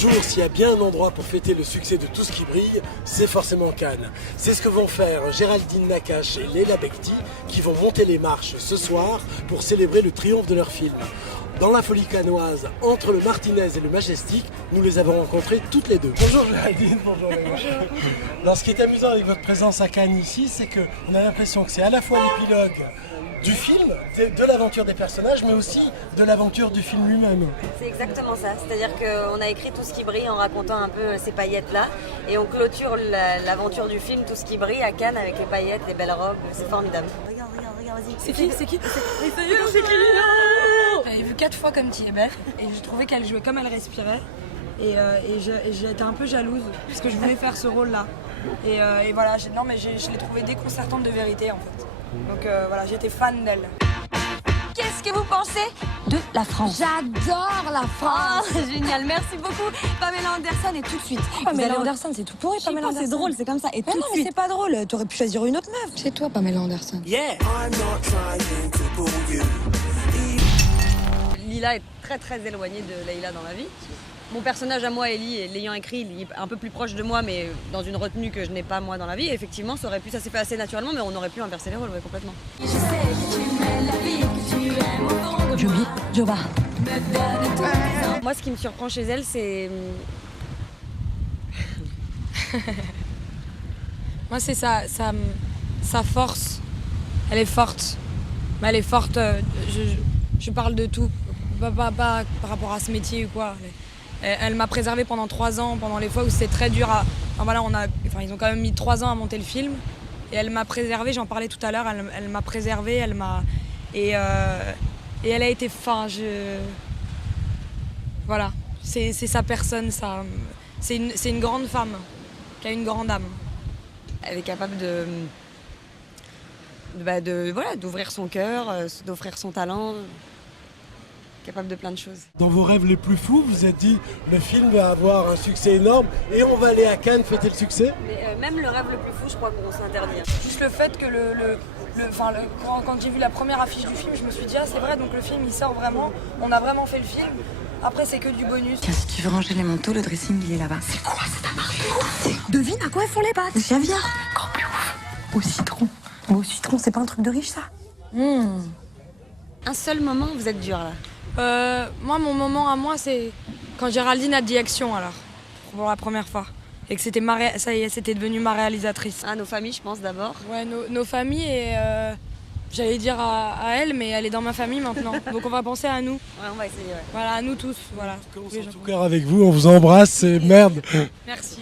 Bonjour, s'il y a bien un endroit pour fêter le succès de Tout ce qui brille, c'est forcément Cannes. C'est ce que vont faire Géraldine Nakache et Leila Bekti qui vont monter les marches ce soir pour célébrer le triomphe de leur film. Dans la folie cannoise, entre le Martinez et le Majestic, nous les avons rencontrés toutes les deux. Bonjour Géraldine, bonjour Leila. Alors, ce qui est amusant avec votre présence à Cannes ici, c'est qu'on a l'impression que c'est à la fois l'épilogue du film, de l'aventure des personnages, mais aussi de l'aventure du film lui-même. C'est exactement ça, c'est-à-dire qu'on a écrit Tout ce qui brille en racontant un peu ces paillettes-là, et on clôture l'aventure du film Tout ce qui brille à Cannes avec les paillettes, les belles robes, c'est formidable. Regarde, vas-y. C'est qui J'avais vu 4 fois comme tu es belle, et j'ai trouvé qu'elle jouait comme elle respirait, et j'ai été un peu jalouse, parce que je voulais faire ce rôle-là. Et voilà, je l'ai trouvée déconcertante de vérité en fait. Donc voilà, j'étais fan d'elle. Qu'est-ce que vous pensez de la France? J'adore la France. Oh, génial, merci beaucoup. Pamela Anderson et tout de suite. Pamela Anderson, c'est tout pourri, Pamela Anderson. C'est drôle, c'est comme ça. Et Mais tout non, de mais suite. c'est pas drôle. T'aurais pu choisir une autre meuf. C'est toi, Pamela Anderson. Lila est très très éloignée de Leila dans la vie. Mon personnage à moi, Ellie, l'ayant écrit, il est un peu plus proche de moi, mais dans une retenue que je n'ai pas moi dans la vie. Et effectivement, ça s'est fait assez naturellement, mais on aurait pu inverser les rôles, ouais, complètement. Joby, Joba. Moi, ce qui me surprend chez elle, c'est... Moi, c'est sa force. Elle est forte. Mais elle est forte, je parle de tout. Pas par rapport à ce métier ou quoi. Elle m'a préservée pendant 3 ans, pendant les fois où c'était très dur à... ils ont quand même mis 3 ans à monter le film. Et elle m'a préservée, j'en parlais tout à l'heure, elle m'a préservée, elle m'a... Et elle a été... Voilà, c'est sa personne, ça... C'est une grande femme, qui a une grande âme. Elle est capable d'ouvrir son cœur, d'offrir son talent, capable de plein de choses. Dans vos rêves les plus fous, vous vous êtes dit le film va avoir un succès énorme et on va aller à Cannes fêter le succès. Mais même le rêve le plus fou, je crois qu'on s'interdit. Juste le fait que quand j'ai vu la première affiche du film, je me suis dit, ah c'est vrai, donc le film il sort vraiment, on a vraiment fait le film. Après c'est que du bonus. Tiens, si tu veux ranger les manteaux, le dressing il est là-bas. C'est quoi cette appareil? Devine à quoi elles font les pâtes? Au caviar. Encore plus ouf. Au citron. Au citron, c'est pas un truc de riche, ça? Un seul moment, vous êtes dur là. Moi, mon moment à moi, c'est quand Géraldine a dit action, alors, pour la première fois. Et que ça y est, c'était devenu ma réalisatrice. Nos familles, je pense, d'abord. Ouais, nos familles, et j'allais dire à elle, mais elle est dans ma famille maintenant. Donc on va penser à nous. Ouais, on va essayer, ouais. Voilà, à nous tous. Voilà. On commence en tout cœur avec vous, on vous embrasse, et merde. Merci.